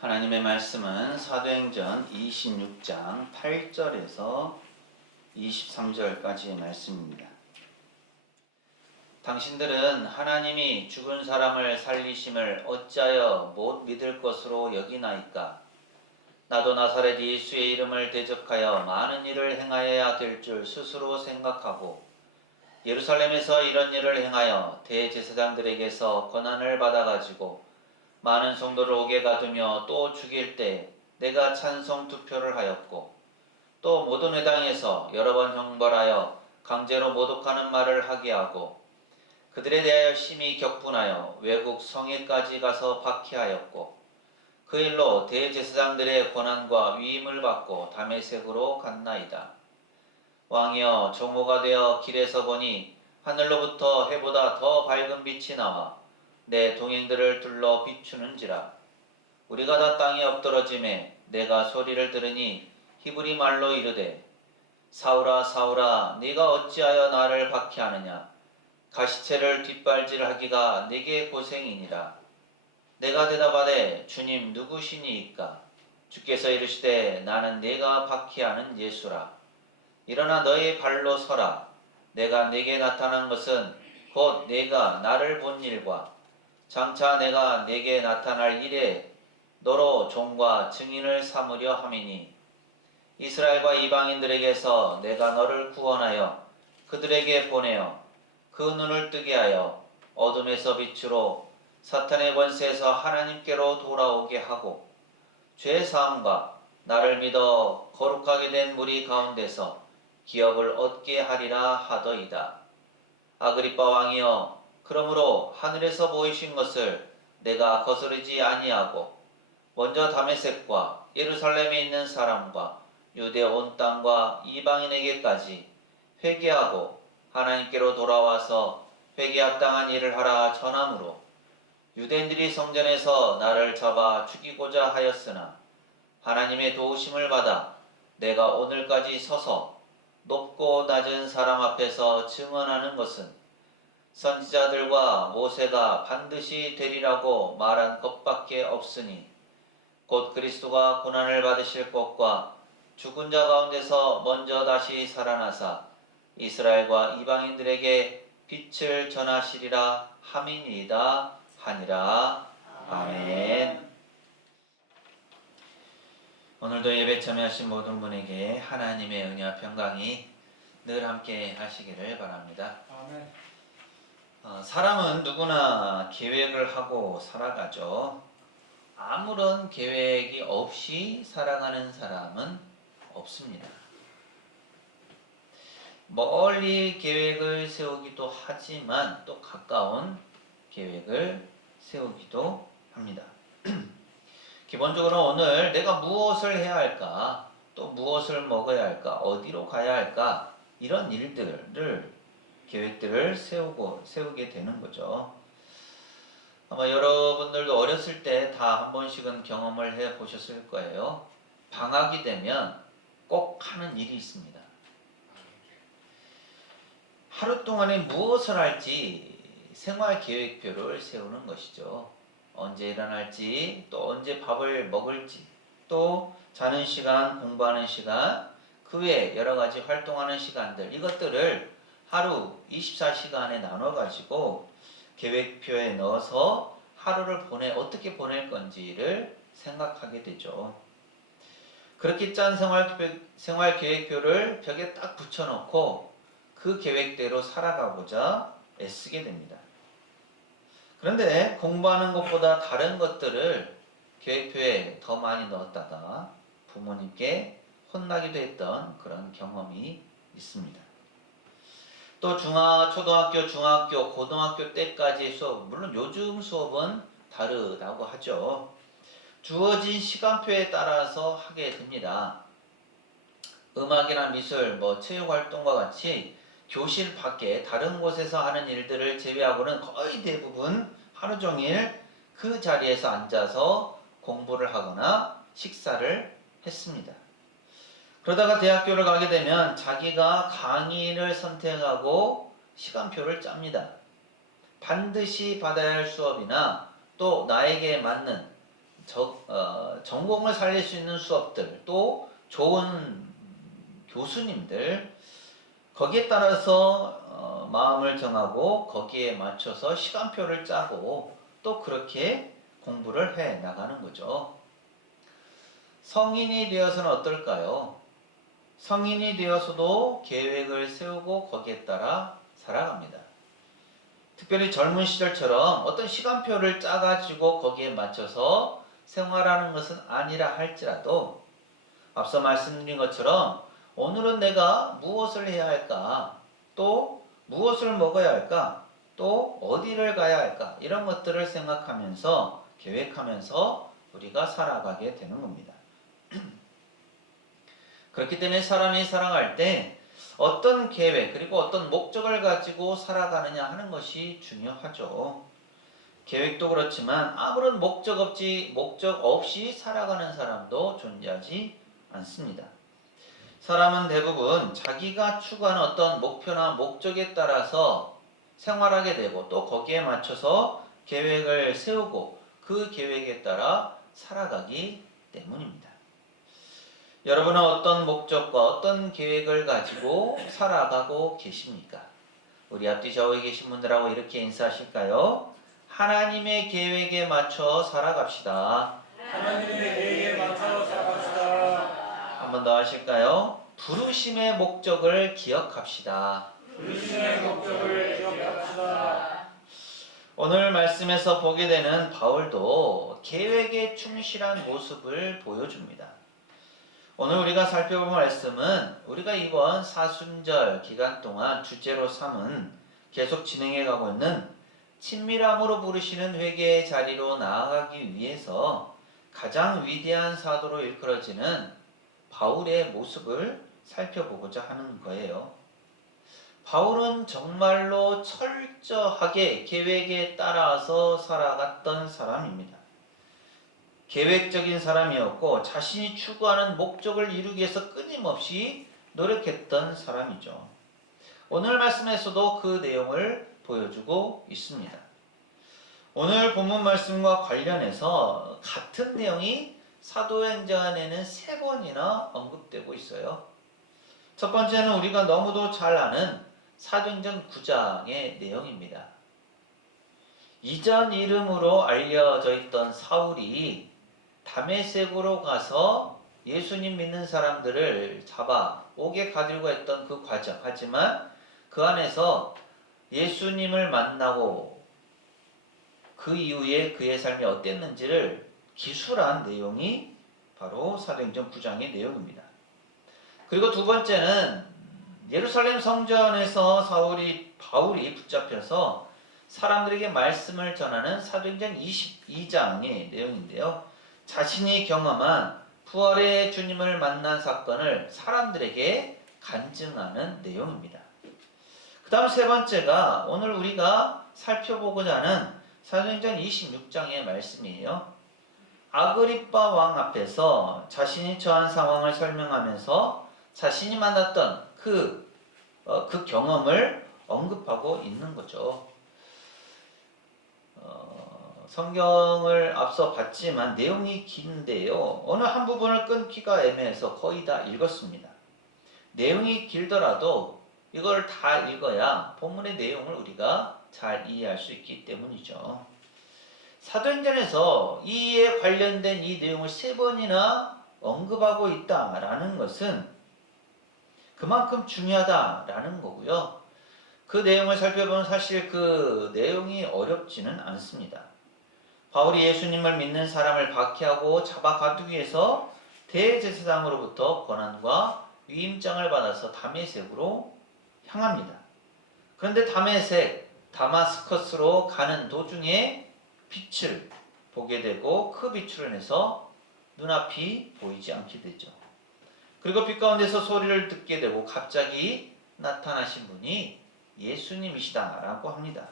하나님의 말씀은 사도행전 26장 8절에서 23절까지의 말씀입니다. 당신들은 하나님이 죽은 사람을 살리심을 어찌하여 못 믿을 것으로 여기나이까? 나도 나사렛 예수의 이름을 대적하여 많은 일을 행하여야 될 줄 스스로 생각하고 예루살렘에서 이런 일을 행하여 대제사장들에게서 권한을 받아가지고 많은 성도를 옥에 가두며 또 죽일 때 내가 찬송 투표를 하였고 또 모든 회당에서 여러 번 형벌하여 강제로 모독하는 말을 하게 하고 그들에 대하여 심히 격분하여 외국 성에까지 가서 박해하였고 그 일로 대제사장들의 권한과 위임을 받고 다메섹으로 갔나이다. 왕이여, 정오가 되어 길에서 보니 하늘로부터 해보다 더 밝은 빛이 나와 내 동행들을 둘러 비추는지라. 우리가 다 땅에 엎드러짐에 내가 소리를 들으니 히브리 말로 이르되 사울아 사울아 네가 어찌하여 나를 박해하느냐. 가시체를 뒷발질하기가 네게 고생이니라. 내가 대답하되 주님 누구시니이까? 주께서 이르시되 나는 네가 박해하는 예수라. 일어나 너의 발로 서라. 내가 네게 나타난 것은 곧 네가 나를 본 일과 장차 내가 네게 나타날 일에 너로 종과 증인을 삼으려 함이니 이스라엘과 이방인들에게서 내가 너를 구원하여 그들에게 보내어 그 눈을 뜨게 하여 어둠에서 빛으로 사탄의 권세에서 하나님께로 돌아오게 하고 죄 사함과 나를 믿어 거룩하게 된 무리 가운데서 기업을 얻게 하리라 하더이다. 아그리빠 왕이여, 그러므로 하늘에서 보이신 것을 내가 거스르지 아니하고 먼저 다메섹과 예루살렘에 있는 사람과 유대 온 땅과 이방인에게까지 회개하고 하나님께로 돌아와서 회개합당한 일을 하라 전함으로 유대인들이 성전에서 나를 잡아 죽이고자 하였으나 하나님의 도우심을 받아 내가 오늘까지 서서 높고 낮은 사람 앞에서 증언하는 것은 선지자들과 모세가 반드시 되리라고 말한 것밖에 없으니 곧 그리스도가 고난을 받으실 것과 죽은 자 가운데서 먼저 다시 살아나사 이스라엘과 이방인들에게 빛을 전하시리라 함이니이다 하니라. 아멘. 오늘도 예배 참여하신 모든 분에게 하나님의 은혜와 평강이 늘 함께 하시기를 바랍니다. 아멘. 사람은 누구나 계획을 하고 살아가죠. 아무런 계획이 없이 살아가는 사람은 없습니다. 멀리 계획을 세우기도 하지만 또 가까운 계획을 세우기도 합니다. 기본적으로 오늘 내가 무엇을 해야 할까, 또 무엇을 먹어야 할까, 어디로 가야 할까, 이런 일들을 계획들을 세우게 되는 거죠. 아마 여러분들도 어렸을 때 다 한 번씩은 경험을 해 보셨을 거예요. 방학이 되면 꼭 하는 일이 있습니다. 하루 동안에 무엇을 할지 생활 계획표를 세우는 것이죠. 언제 일어날지, 또 언제 밥을 먹을지, 또 자는 시간, 공부하는 시간, 그 외에 여러 가지 활동하는 시간들, 이것들을 하루 24시간에 나눠가지고 계획표에 넣어서 하루를 어떻게 보낼 건지를 생각하게 되죠. 그렇게 짠 생활 계획표를 벽에 딱 붙여놓고 그 계획대로 살아가고자 애쓰게 됩니다. 그런데 공부하는 것보다 다른 것들을 계획표에 더 많이 넣었다가 부모님께 혼나기도 했던 그런 경험이 있습니다. 또 초등학교, 중학교, 고등학교 때까지의 수업, 물론 요즘 수업은 다르다고 하죠. 주어진 시간표에 따라서 하게 됩니다. 음악이나 미술, 체육활동과 같이 교실 밖에 다른 곳에서 하는 일들을 제외하고는 거의 대부분 하루 종일 그 자리에서 앉아서 공부를 하거나 식사를 했습니다. 그러다가 대학교를 가게 되면 자기가 강의를 선택하고 시간표를 짭니다. 반드시 받아야 할 수업이나 또 나에게 맞는 전공을 살릴 수 있는 수업들, 또 좋은 교수님들, 거기에 따라서 마음을 정하고 거기에 맞춰서 시간표를 짜고 또 그렇게 공부를 해 나가는 거죠. 성인이 되어서는 어떨까요? 성인이 되어서도 계획을 세우고 거기에 따라 살아갑니다. 특별히 젊은 시절처럼 어떤 시간표를 짜가지고 거기에 맞춰서 생활하는 것은 아니라 할지라도 앞서 말씀드린 것처럼 오늘은 내가 무엇을 해야 할까? 또 무엇을 먹어야 할까? 또 어디를 가야 할까? 이런 것들을 생각하면서 계획하면서 우리가 살아가게 되는 겁니다. 그렇기 때문에 사람이 살아갈 때 어떤 계획 그리고 어떤 목적을 가지고 살아가느냐 하는 것이 중요하죠. 계획도 그렇지만 아무런 목적 없이 살아가는 사람도 존재하지 않습니다. 사람은 대부분 자기가 추구하는 어떤 목표나 목적에 따라서 생활하게 되고 또 거기에 맞춰서 계획을 세우고 그 계획에 따라 살아가기 때문입니다. 여러분은 어떤 목적과 어떤 계획을 가지고 살아가고 계십니까? 우리 앞뒤 좌우에 계신 분들하고 이렇게 인사하실까요? 하나님의 계획에 맞춰 살아갑시다. 하나님의 계획에 맞춰 살아갑시다. 한 번 더 하실까요? 부르심의 목적을 기억합시다. 부르심의 목적을 기억합시다. 오늘 말씀에서 보게 되는 바울도 계획에 충실한 모습을 보여줍니다. 오늘 우리가 살펴볼 말씀은 우리가 이번 사순절 기간 동안 주제로 삼은 계속 진행해 가고 있는 친밀함으로 부르시는 회개의 자리로 나아가기 위해서 가장 위대한 사도로 일컬어지는 바울의 모습을 살펴보고자 하는 거예요. 바울은 정말로 철저하게 계획에 따라서 살아갔던 사람입니다. 계획적인 사람이었고 자신이 추구하는 목적을 이루기 위해서 끊임없이 노력했던 사람이죠. 오늘 말씀에서도 그 내용을 보여주고 있습니다. 오늘 본문 말씀과 관련해서 같은 내용이 사도행전 안에는 3번이나 언급되고 있어요. 첫 번째는 우리가 너무도 잘 아는 사도행전 9장의 내용입니다. 이전 이름으로 알려져 있던 사울이 다메섹으로 가서 예수님 믿는 사람들을 잡아 옥에 가두려고 했던 그 과정. 하지만 그 안에서 예수님을 만나고 그 이후에 그의 삶이 어땠는지를 기술한 내용이 바로 사도행전 9장의 내용입니다. 그리고 두 번째는 예루살렘 성전에서 바울이 붙잡혀서 사람들에게 말씀을 전하는 사도행전 22장의 내용인데요. 자신이 경험한 부활의 주님을 만난 사건을 사람들에게 간증하는 내용입니다. 그 다음 세 번째가 오늘 우리가 살펴보고자 하는 사도행전 26장의 말씀이에요. 아그리빠 왕 앞에서 자신이 처한 상황을 설명하면서 자신이 만났던 그 경험을 언급하고 있는 거죠. 성경을 앞서 봤지만 내용이 긴데요. 어느 한 부분을 끊기가 애매해서 거의 다 읽었습니다. 내용이 길더라도 이걸 다 읽어야 본문의 내용을 우리가 잘 이해할 수 있기 때문이죠. 사도행전에서 이에 관련된 이 내용을 3번이나 언급하고 있다라는 것은 그만큼 중요하다라는 거고요. 그 내용을 살펴보면 사실 그 내용이 어렵지는 않습니다. 바울이 예수님을 믿는 사람을 박해하고 잡아 가두기 위해서 대제사장으로부터 권한과 위임장을 받아서 다메섹으로 향합니다. 그런데 다마스커스로 가는 도중에 빛을 보게 되고 그 빛으로 인해서 눈앞이 보이지 않게 되죠. 그리고 빛 가운데서 소리를 듣게 되고 갑자기 나타나신 분이 예수님이시다라고 합니다.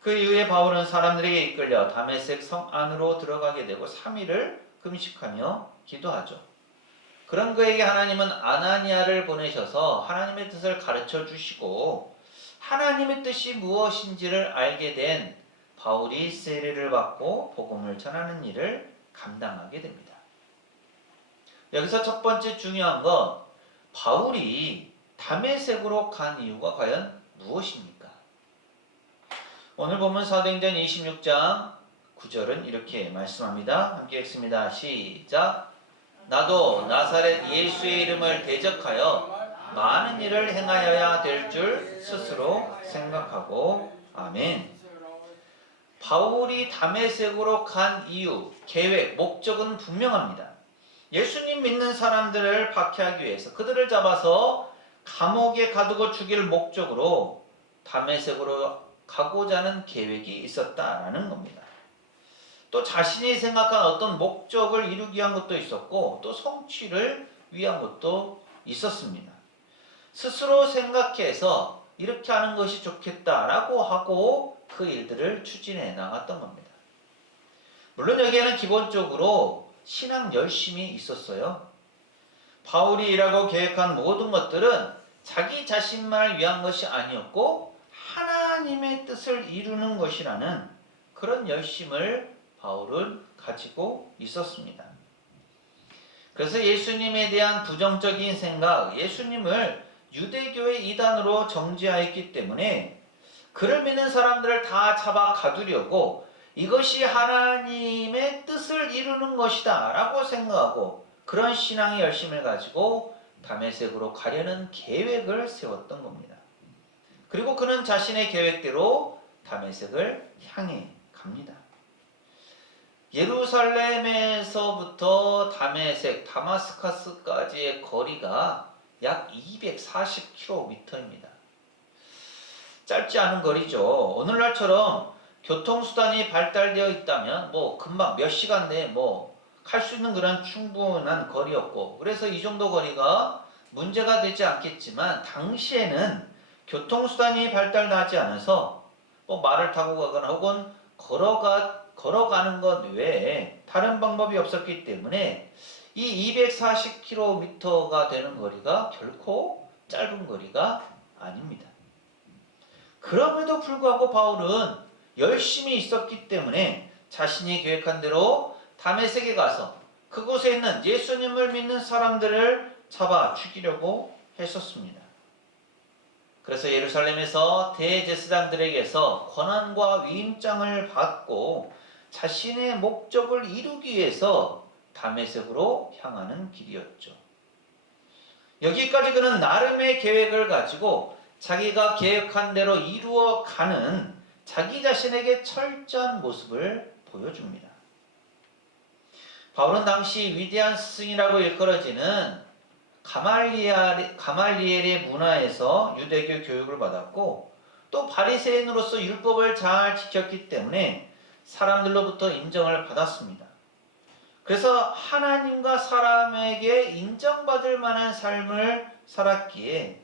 그 이후에 바울은 사람들에게 이끌려 다메섹 성 안으로 들어가게 되고 3일을 금식하며 기도하죠. 그런 그에게 하나님은 아나니아를 보내셔서 하나님의 뜻을 가르쳐 주시고 하나님의 뜻이 무엇인지를 알게 된 바울이 세례를 받고 복음을 전하는 일을 감당하게 됩니다. 여기서 첫 번째 중요한 건 바울이 다메섹으로 간 이유가 과연 무엇입니까? 오늘 보면 사도행전 26장 9절은 이렇게 말씀합니다. 함께 읽습니다. 시작. 나도 나사렛 예수의 이름을 대적하여 많은 일을 행하여야 될 줄 스스로 생각하고 아멘. 바울이 다메섹으로 간 이유, 계획, 목적은 분명합니다. 예수님 믿는 사람들을 박해하기 위해서 그들을 잡아서 감옥에 가두고 죽일 목적으로 다메섹으로 가고자 하는 계획이 있었다라는 겁니다. 또 자신이 생각한 어떤 목적을 이루기 위한 것도 있었고 또 성취를 위한 것도 있었습니다. 스스로 생각해서 이렇게 하는 것이 좋겠다라고 하고 그 일들을 추진해 나갔던 겁니다. 물론 여기에는 기본적으로 신앙 열심이 있었어요. 바울이 일하고 계획한 모든 것들은 자기 자신만을 위한 것이 아니었고 하나님의 뜻을 이루는 것이라는 그런 열심을 바울은 가지고 있었습니다. 그래서 예수님에 대한 부정적인 생각, 예수님을 유대교의 이단으로 정죄하였기 때문에 그를 믿는 사람들을 다 잡아 가두려고 이것이 하나님의 뜻을 이루는 것이다 라고 생각하고 그런 신앙의 열심을 가지고 다메섹으로 가려는 계획을 세웠던 겁니다. 그리고 그는 자신의 계획대로 다메섹을 향해 갑니다. 예루살렘에서부터 다메섹, 다마스커스까지의 거리가 약 240km입니다. 짧지 않은 거리죠. 오늘날처럼 교통수단이 발달되어 있다면 금방 몇 시간 내에 갈 수 있는 그런 충분한 거리였고 그래서 이 정도 거리가 문제가 되지 않겠지만 당시에는 교통수단이 발달하지 않아서 말을 타고 가거나 혹은 걸어가는 것 외에 다른 방법이 없었기 때문에 이 240km가 되는 거리가 결코 짧은 거리가 아닙니다. 그럼에도 불구하고 바울은 열심히 있었기 때문에 자신이 계획한 대로 다메섹에 가서 그곳에 있는 예수님을 믿는 사람들을 잡아 죽이려고 했었습니다. 그래서 예루살렘에서 대제사장들에게서 권한과 위임장을 받고 자신의 목적을 이루기 위해서 다메섹으로 향하는 길이었죠. 여기까지 그는 나름의 계획을 가지고 자기가 계획한 대로 이루어가는 자기 자신에게 철저한 모습을 보여줍니다. 바울은 당시 위대한 스승이라고 일컬어지는 가말리엘의 문화에서 유대교 교육을 받았고 또 바리새인으로서 율법을 잘 지켰기 때문에 사람들로부터 인정을 받았습니다. 그래서 하나님과 사람에게 인정받을 만한 삶을 살았기에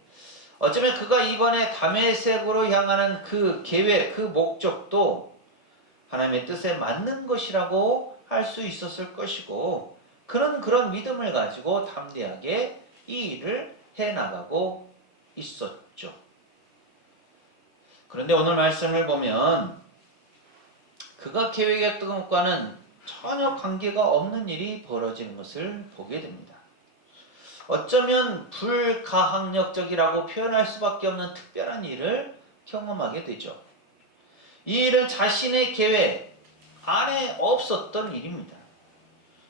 어쩌면 그가 이번에 다메섹으로 향하는 그 계획, 그 목적도 하나님의 뜻에 맞는 것이라고 할 수 있었을 것이고 그는 그런 믿음을 가지고 담대하게 이 일을 해나가고 있었죠. 그런데 오늘 말씀을 보면 그가 계획했던 것과는 전혀 관계가 없는 일이 벌어지는 것을 보게 됩니다. 어쩌면 불가항력적이라고 표현할 수밖에 없는 특별한 일을 경험하게 되죠. 이 일은 자신의 계획 안에 없었던 일입니다.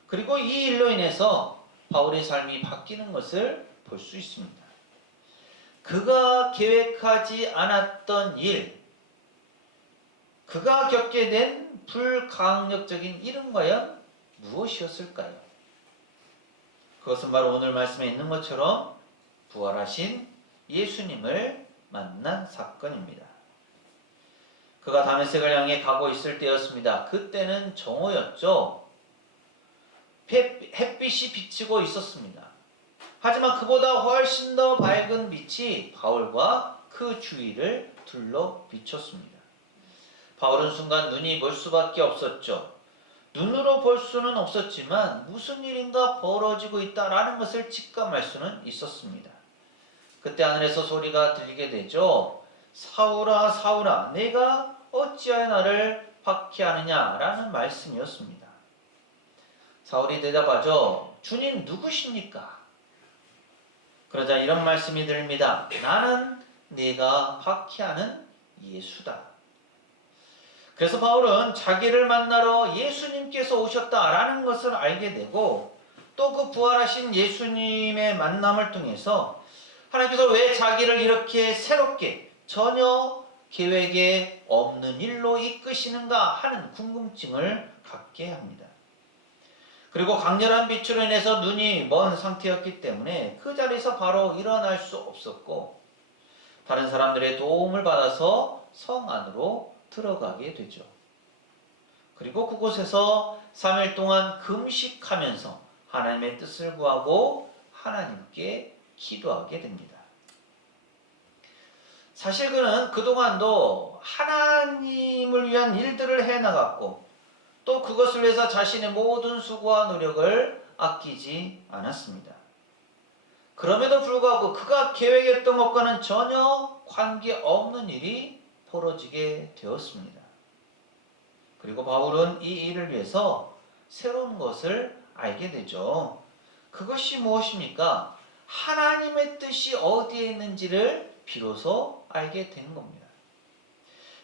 그리고 이 일로 인해서 바울의 삶이 바뀌는 것을 볼 수 있습니다. 그가 계획하지 않았던 일, 그가 겪게 된 불가항력적인 일은 과연 무엇이었을까요? 그것은 바로 오늘 말씀에 있는 것처럼 부활하신 예수님을 만난 사건입니다. 그가 다메섹을 향해 가고 있을 때였습니다. 그때는 정오였죠. 햇빛이 비치고 있었습니다. 하지만 그보다 훨씬 더 밝은 빛이 바울과 그 주위를 둘러 비췄습니다. 바울은 순간 눈이 멀 수밖에 없었죠. 눈으로 볼 수는 없었지만 무슨 일인가 벌어지고 있다라는 것을 직감할 수는 있었습니다. 그때 하늘에서 소리가 들리게 되죠. 사울아 사울아 내가 어찌하여 나를 박해하느냐라는 말씀이었습니다. 사울이 대답하죠. 주님 누구십니까? 그러자 이런 말씀이 들립니다. 나는 네가 박해하는 예수다. 그래서 바울은 자기를 만나러 예수님께서 오셨다라는 것을 알게 되고 또 그 부활하신 예수님의 만남을 통해서 하나님께서 왜 자기를 이렇게 새롭게 전혀 계획에 없는 일로 이끄시는가 하는 궁금증을 갖게 합니다. 그리고 강렬한 빛으로 인해서 눈이 먼 상태였기 때문에 그 자리에서 바로 일어날 수 없었고 다른 사람들의 도움을 받아서 성 안으로 들어가게 되죠. 그리고 그곳에서 3일 동안 금식하면서 하나님의 뜻을 구하고 하나님께 기도하게 됩니다. 사실 그는 그동안도 하나님을 위한 일들을 해나갔고 또 그것을 위해서 자신의 모든 수고와 노력을 아끼지 않았습니다. 그럼에도 불구하고 그가 계획했던 것과는 전혀 관계없는 일이 벌어지게 되었습니다. 그리고 바울은 이 일을 위해서 새로운 것을 알게 되죠. 그것이 무엇입니까? 하나님의 뜻이 어디에 있는지를 비로소 알게 된 겁니다.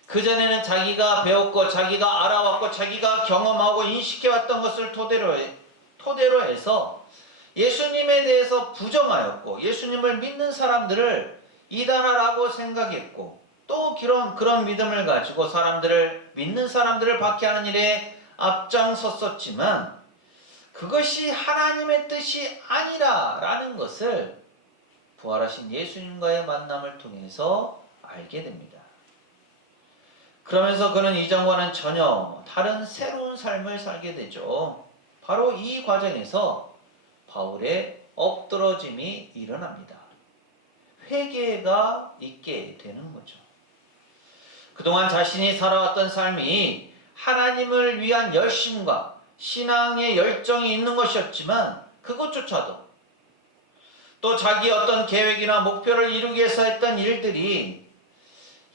그전에는 자기가 배웠고 자기가 알아왔고 자기가 경험하고 인식해왔던 것을 토대로 해서 예수님에 대해서 부정하였고 예수님을 믿는 사람들을 이단하라고 생각했고 또 그런 믿음을 가지고 믿는 사람들을 박해하는 일에 앞장섰었지만 그것이 하나님의 뜻이 아니라라는 것을 부활하신 예수님과의 만남을 통해서 알게 됩니다. 그러면서 그는 이전과는 전혀 다른 새로운 삶을 살게 되죠. 바로 이 과정에서 바울의 엎드러짐이 일어납니다. 회개가 있게 되는 거죠. 그동안 자신이 살아왔던 삶이 하나님을 위한 열심과 신앙의 열정이 있는 것이었지만 그것조차도 또 자기 어떤 계획이나 목표를 이루기 위해서 했던 일들이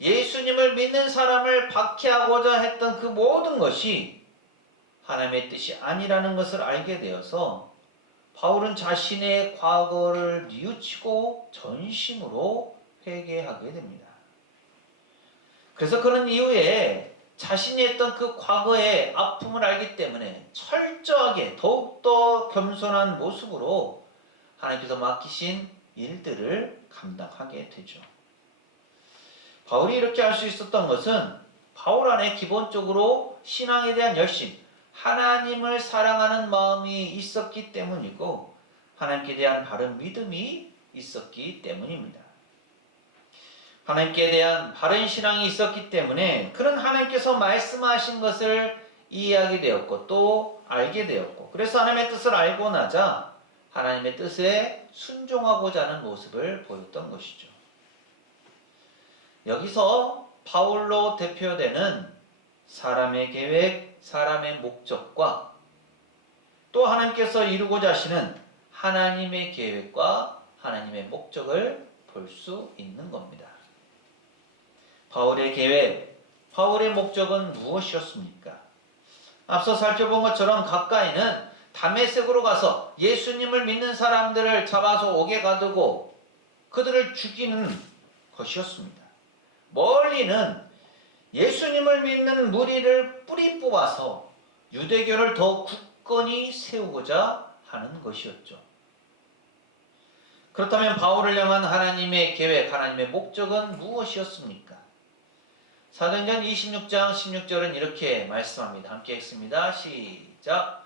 예수님을 믿는 사람을 박해하고자 했던 그 모든 것이 하나님의 뜻이 아니라는 것을 알게 되어서 바울은 자신의 과거를 뉘우치고 전심으로 회개하게 됩니다. 그래서 그는 이후에 자신이 했던 그 과거의 아픔을 알기 때문에 철저하게 더욱더 겸손한 모습으로 하나님께서 맡기신 일들을 감당하게 되죠. 바울이 이렇게 할 수 있었던 것은 바울 안에 기본적으로 신앙에 대한 열심, 하나님을 사랑하는 마음이 있었기 때문이고 하나님께 대한 바른 믿음이 있었기 때문입니다. 하나님께 대한 바른 신앙이 있었기 때문에 그는 하나님께서 말씀하신 것을 이해하게 되었고 또 알게 되었고 그래서 하나님의 뜻을 알고 나자 하나님의 뜻에 순종하고자 하는 모습을 보였던 것이죠. 여기서 바울로 대표되는 사람의 계획, 사람의 목적과 또 하나님께서 이루고자 하시는 하나님의 계획과 하나님의 목적을 볼 수 있는 겁니다. 바울의 계획, 바울의 목적은 무엇이었습니까? 앞서 살펴본 것처럼 가까이는 다메섹으로 가서 예수님을 믿는 사람들을 잡아서 옥에 가두고 그들을 죽이는 것이었습니다. 멀리는 예수님을 믿는 무리를 뿌리 뽑아서 유대교를 더 굳건히 세우고자 하는 것이었죠. 그렇다면 바울을 향한 하나님의 계획, 하나님의 목적은 무엇이었습니까? 사도행전 26장 16절은 이렇게 말씀합니다. 함께 읽습니다. 시작.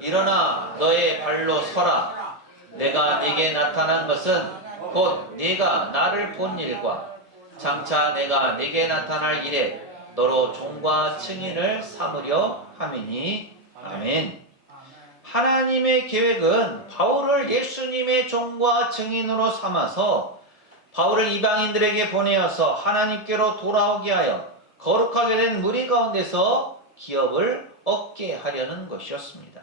일어나 너의 발로 서라. 내가 네게 나타난 것은 곧 네가 나를 본 일과 장차 내가 네게 나타날 일에 너로 종과 증인을 삼으려 함이니. 아멘. 하나님의 계획은 바울을 예수님의 종과 증인으로 삼아서 바울을 이방인들에게 보내어서 하나님께로 돌아오게 하여 거룩하게 된 무리 가운데서 기업을 얻게 하려는 것이었습니다.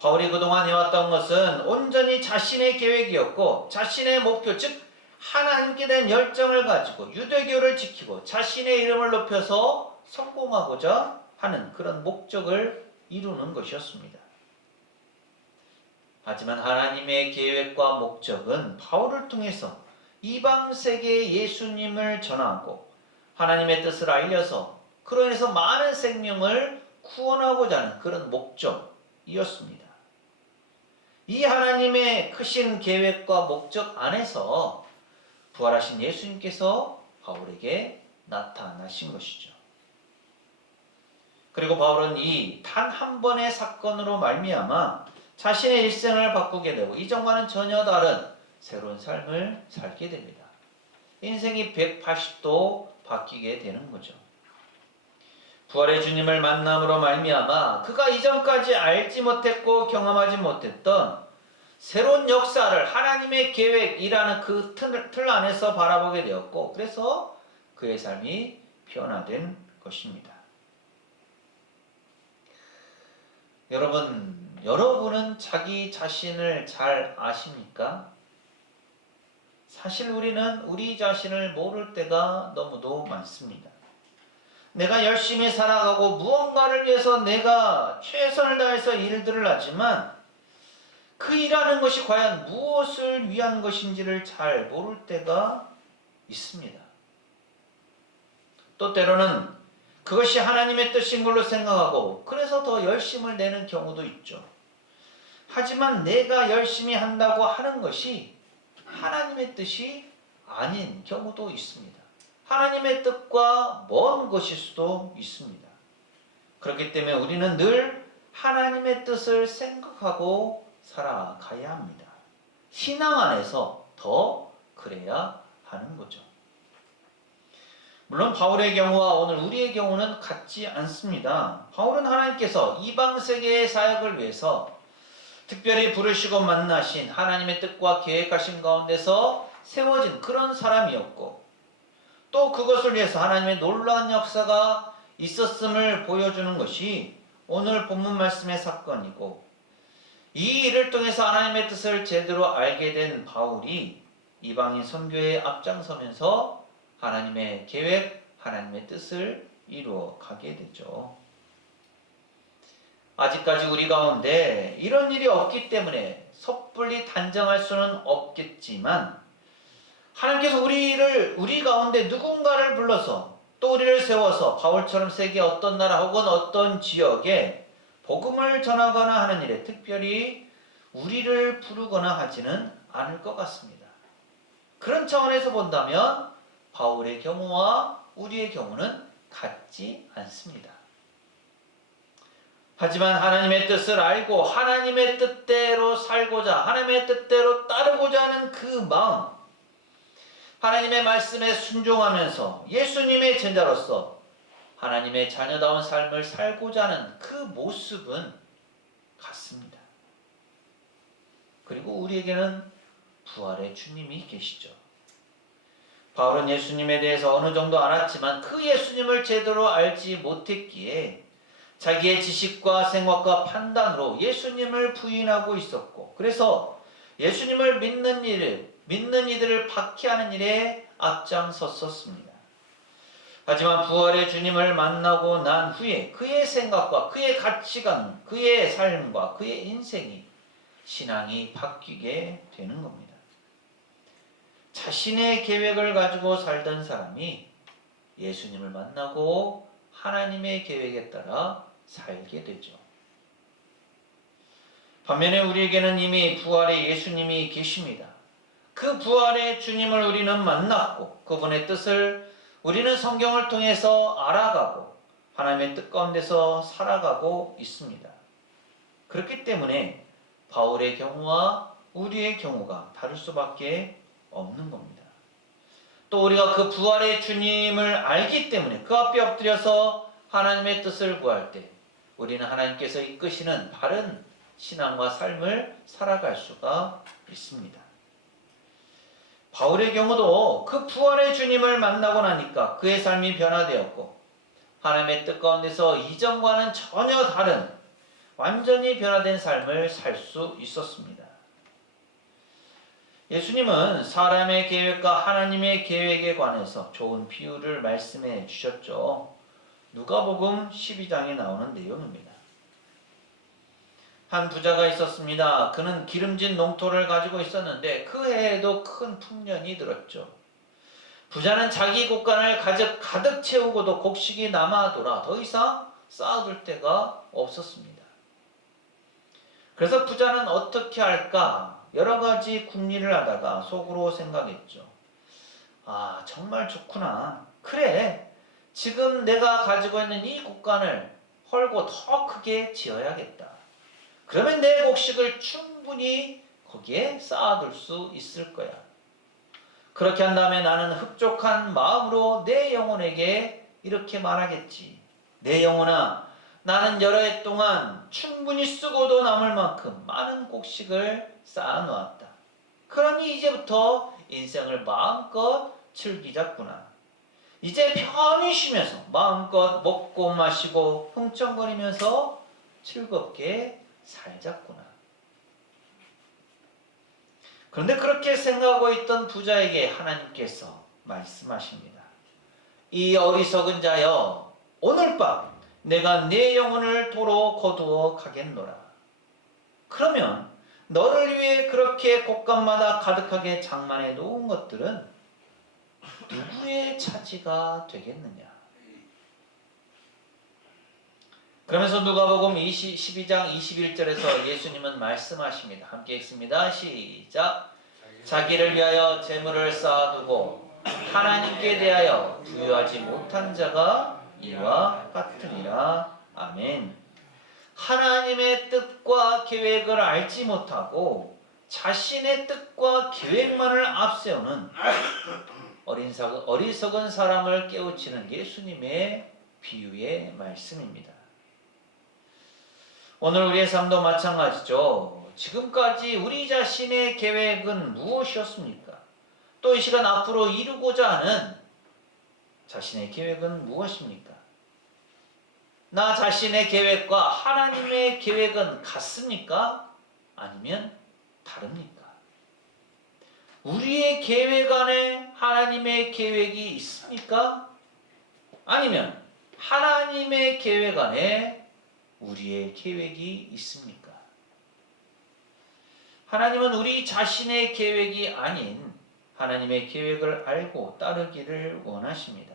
바울이 그동안 해왔던 것은 온전히 자신의 계획이었고 자신의 목표, 즉 하나님께 대한 열정을 가지고 유대교를 지키고 자신의 이름을 높여서 성공하고자 하는 그런 목적을 이루는 것이었습니다. 하지만 하나님의 계획과 목적은 바울을 통해서 이방 세계에 예수님을 전하고 하나님의 뜻을 알려서 그로 인해서 많은 생명을 구원하고자 하는 그런 목적이었습니다. 이 하나님의 크신 계획과 목적 안에서 부활하신 예수님께서 바울에게 나타나신 것이죠. 그리고 바울은 이 단 한 번의 사건으로 말미암아 자신의 일생을 바꾸게 되고 이전과는 전혀 다른 새로운 삶을 살게 됩니다. 인생이 180도 바뀌게 되는 거죠. 부활의 주님을 만남으로 말미암아 그가 이전까지 알지 못했고 경험하지 못했던 새로운 역사를 하나님의 계획이라는 그 틀 안에서 바라보게 되었고 그래서 그의 삶이 변화된 것입니다. 여러분은 자기 자신을 잘 아십니까? 사실 우리는 우리 자신을 모를 때가 너무도 많습니다. 내가 열심히 살아가고 무언가를 위해서 내가 최선을 다해서 일들을 하지만 그 일하는 것이 과연 무엇을 위한 것인지를 잘 모를 때가 있습니다. 또 때로는 그것이 하나님의 뜻인 걸로 생각하고 그래서 더 열심을 내는 경우도 있죠. 하지만 내가 열심히 한다고 하는 것이 하나님의 뜻이 아닌 경우도 있습니다. 하나님의 뜻과 먼 것일 수도 있습니다. 그렇기 때문에 우리는 늘 하나님의 뜻을 생각하고 살아가야 합니다. 신앙 안에서 더 그래야 하는 거죠. 물론 바울의 경우와 오늘 우리의 경우는 같지 않습니다. 바울은 하나님께서 이방 세계의 사역을 위해서 특별히 부르시고 만나신 하나님의 뜻과 계획하신 가운데서 세워진 그런 사람이었고 또 그것을 위해서 하나님의 놀라운 역사가 있었음을 보여주는 것이 오늘 본문 말씀의 사건이고 이 일을 통해서 하나님의 뜻을 제대로 알게 된 바울이 이방인 선교에 앞장서면서 하나님의 계획, 하나님의 뜻을 이루어 가게 되죠. 아직까지 우리 가운데 이런 일이 없기 때문에 섣불리 단정할 수는 없겠지만 하나님께서 우리 가운데 누군가를 불러서 또 우리를 세워서 바울처럼 세계 어떤 나라 혹은 어떤 지역에 복음을 전하거나 하는 일에 특별히 우리를 부르거나 하지는 않을 것 같습니다. 그런 차원에서 본다면 바울의 경우와 우리의 경우는 같지 않습니다. 하지만 하나님의 뜻을 알고 하나님의 뜻대로 살고자 하나님의 뜻대로 따르고자 하는 그 마음 하나님의 말씀에 순종하면서 예수님의 제자로서 하나님의 자녀다운 삶을 살고자 하는 그 모습은 같습니다. 그리고 우리에게는 부활의 주님이 계시죠. 바울은 예수님에 대해서 어느 정도 알았지만 그 예수님을 제대로 알지 못했기에 자기의 지식과 생각과 판단으로 예수님을 부인하고 있었고 그래서 예수님을 믿는 이들을 박해하는 일에 앞장섰었습니다. 하지만 부활의 주님을 만나고 난 후에 그의 생각과 그의 가치관, 그의 삶과 그의 인생이 신앙이 바뀌게 되는 겁니다. 자신의 계획을 가지고 살던 사람이 예수님을 만나고 하나님의 계획에 따라 살게 되죠. 반면에 우리에게는 이미 부활의 예수님이 계십니다. 그 부활의 주님을 우리는 만났고 그분의 뜻을 우리는 성경을 통해서 알아가고 하나님의 뜻 가운데서 살아가고 있습니다. 그렇기 때문에 바울의 경우와 우리의 경우가 다를 수밖에 없는 겁니다. 또 우리가 그 부활의 주님을 알기 때문에 그 앞에 엎드려서 하나님의 뜻을 구할 때 우리는 하나님께서 이끄시는 바른 신앙과 삶을 살아갈 수가 있습니다. 바울의 경우도 그 부활의 주님을 만나고 나니까 그의 삶이 변화되었고 하나님의 뜻 가운데서 이전과는 전혀 다른 완전히 변화된 삶을 살 수 있었습니다. 예수님은 사람의 계획과 하나님의 계획에 관해서 좋은 비유를 말씀해 주셨죠. 누가복음 12장에 나오는 내용입니다. 한 부자가 있었습니다. 그는 기름진 농토를 가지고 있었는데 그 해에도 큰 풍년이 들었죠. 부자는 자기 곡간을 가득 채우고도 곡식이 남아돌아 더 이상 쌓아둘 데가 없었습니다. 그래서 부자는 어떻게 할까 여러 가지 궁리를 하다가 속으로 생각했죠. 아, 정말 좋구나. 그래, 지금 내가 가지고 있는 이 곡간을 헐고 더 크게 지어야겠다. 그러면 내 곡식을 충분히 거기에 쌓아둘 수 있을 거야. 그렇게 한 다음에 나는 흡족한 마음으로 내 영혼에게 이렇게 말하겠지. 내 영혼아, 나는 여러 해 동안 충분히 쓰고도 남을 만큼 많은 곡식을 쌓아놓았다. 그러니 이제부터 인생을 마음껏 즐기자꾸나. 이제 편히 쉬면서 마음껏 먹고 마시고 흥청거리면서 즐겁게 살자꾸나. 그런데 그렇게 생각하고 있던 부자에게 하나님께서 말씀하십니다. 이 어리석은 자여, 오늘 밤 내가 네 영혼을 도로 거두어 가겠노라. 그러면 너를 위해 그렇게 곳간마다 가득하게 장만해 놓은 것들은 누구의 차지가 되겠느냐? 그러면서 누가복음 12장 21절에서 예수님은 말씀하십니다. 함께 읽습니다. 시작. 자기를 위하여 재물을 쌓아두고 하나님께 대하여 부유하지 못한 자가 이와 같으리라. 아멘. 하나님의 뜻과 계획을 알지 못하고 자신의 뜻과 계획만을 앞세우는 어리석은 사람을 깨우치는 예수님의 비유의 말씀입니다. 오늘 우리의 삶도 마찬가지죠. 지금까지 우리 자신의 계획은 무엇이었습니까? 또 이 시간 앞으로 이루고자 하는 자신의 계획은 무엇입니까? 나 자신의 계획과 하나님의 계획은 같습니까? 아니면 다릅니까? 우리의 계획 안에 하나님의 계획이 있습니까? 아니면 하나님의 계획 안에 우리의 계획이 있습니까? 하나님은 우리 자신의 계획이 아닌 하나님의 계획을 알고 따르기를 원하십니다.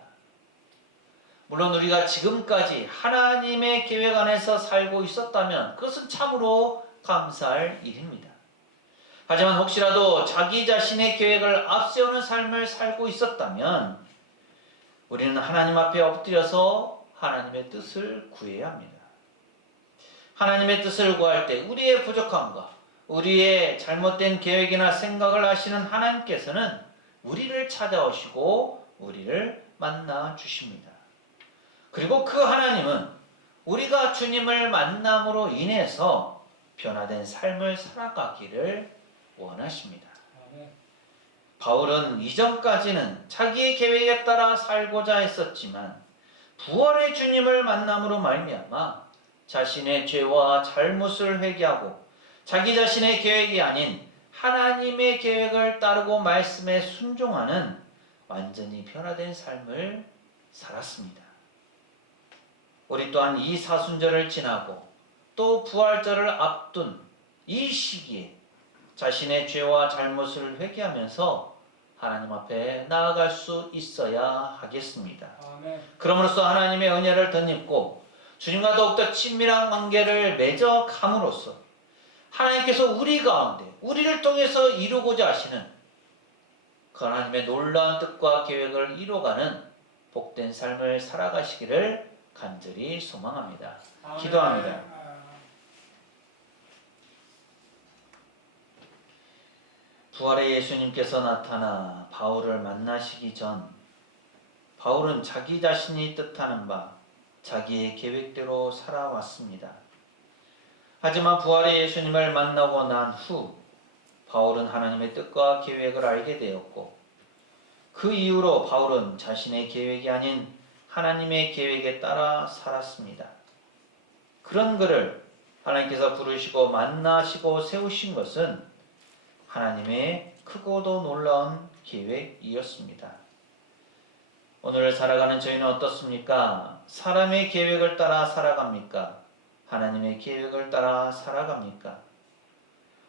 물론 우리가 지금까지 하나님의 계획 안에서 살고 있었다면 그것은 참으로 감사할 일입니다. 하지만 혹시라도 자기 자신의 계획을 앞세우는 삶을 살고 있었다면 우리는 하나님 앞에 엎드려서 하나님의 뜻을 구해야 합니다. 하나님의 뜻을 구할 때 우리의 부족함과 우리의 잘못된 계획이나 생각을 아시는 하나님께서는 우리를 찾아오시고 우리를 만나 주십니다. 그리고 그 하나님은 우리가 주님을 만남으로 인해서 변화된 삶을 살아가기를 원하십니다. 바울은 이전까지는 자기의 계획에 따라 살고자 했었지만 부활의 주님을 만남으로 말미암아 자신의 죄와 잘못을 회개하고 자기 자신의 계획이 아닌 하나님의 계획을 따르고 말씀에 순종하는 완전히 변화된 삶을 살았습니다. 우리 또한 이 사순절을 지나고 또 부활절을 앞둔 이 시기에 자신의 죄와 잘못을 회개하면서 하나님 앞에 나아갈 수 있어야 하겠습니다. 아멘. 그럼으로써 하나님의 은혜를 덧입고 주님과 더욱더 친밀한 관계를 맺어감으로써 하나님께서 우리 가운데 우리를 통해서 이루고자 하시는 그 하나님의 놀라운 뜻과 계획을 이루어가는 복된 삶을 살아가시기를 간절히 소망합니다. 아멘. 기도합니다. 부활의 예수님께서 나타나 바울을 만나시기 전 바울은 자기 자신이 뜻하는 바 자기의 계획대로 살아왔습니다. 하지만 부활의 예수님을 만나고 난 후 바울은 하나님의 뜻과 계획을 알게 되었고 그 이후로 바울은 자신의 계획이 아닌 하나님의 계획에 따라 살았습니다. 그런 그를 하나님께서 부르시고 만나시고 세우신 것은 하나님의 크고도 놀라운 계획이었습니다. 오늘 살아가는 저희는 어떻습니까? 사람의 계획을 따라 살아갑니까? 하나님의 계획을 따라 살아갑니까?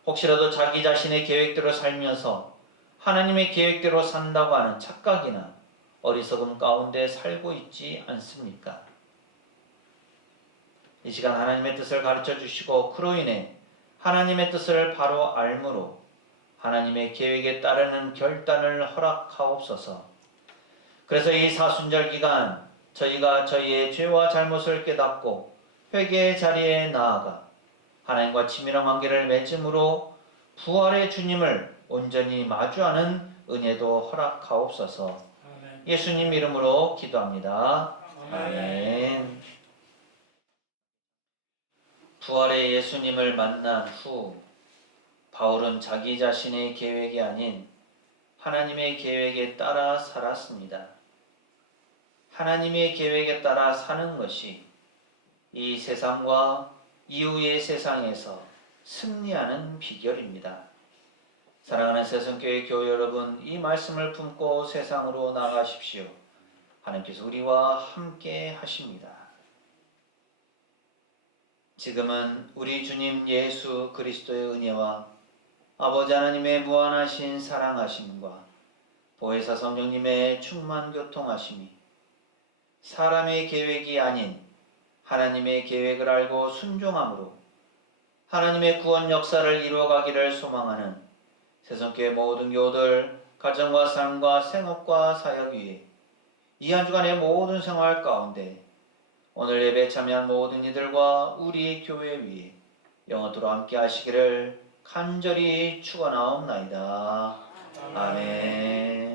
혹시라도 자기 자신의 계획대로 살면서 하나님의 계획대로 산다고 하는 착각이나 어리석음 가운데 살고 있지 않습니까? 이 시간 하나님의 뜻을 가르쳐 주시고 그로 인해 하나님의 뜻을 바로 알므로 하나님의 계획에 따르는 결단을 허락하옵소서. 그래서 이 사순절 기간 저희가 저희의 죄와 잘못을 깨닫고 회개의 자리에 나아가 하나님과 친밀한 관계를 맺음으로 부활의 주님을 온전히 마주하는 은혜도 허락하옵소서. 아멘. 예수님 이름으로 기도합니다. 아멘. 아멘. 부활의 예수님을 만난 후 바울은 자기 자신의 계획이 아닌 하나님의 계획에 따라 살았습니다. 하나님의 계획에 따라 사는 것이 이 세상과 이후의 세상에서 승리하는 비결입니다. 사랑하는 세상교회 교회 여러분, 이 말씀을 품고 세상으로 나가십시오. 하나님께서 우리와 함께 하십니다. 지금은 우리 주님 예수 그리스도의 은혜와 아버지 하나님의 무한하신 사랑하심과 보혜사 성령님의 충만 교통하심이 사람의 계획이 아닌 하나님의 계획을 알고 순종함으로 하나님의 구원 역사를 이루어가기를 소망하는 세상교회 모든 교우들 가정과 삶과 생업과 사역 위에 이 한 주간의 모든 생활 가운데 오늘 예배에 참여한 모든 이들과 우리 교회 위에 영원토록 함께 하시기를 간절히 축원하옵나이다. 아멘.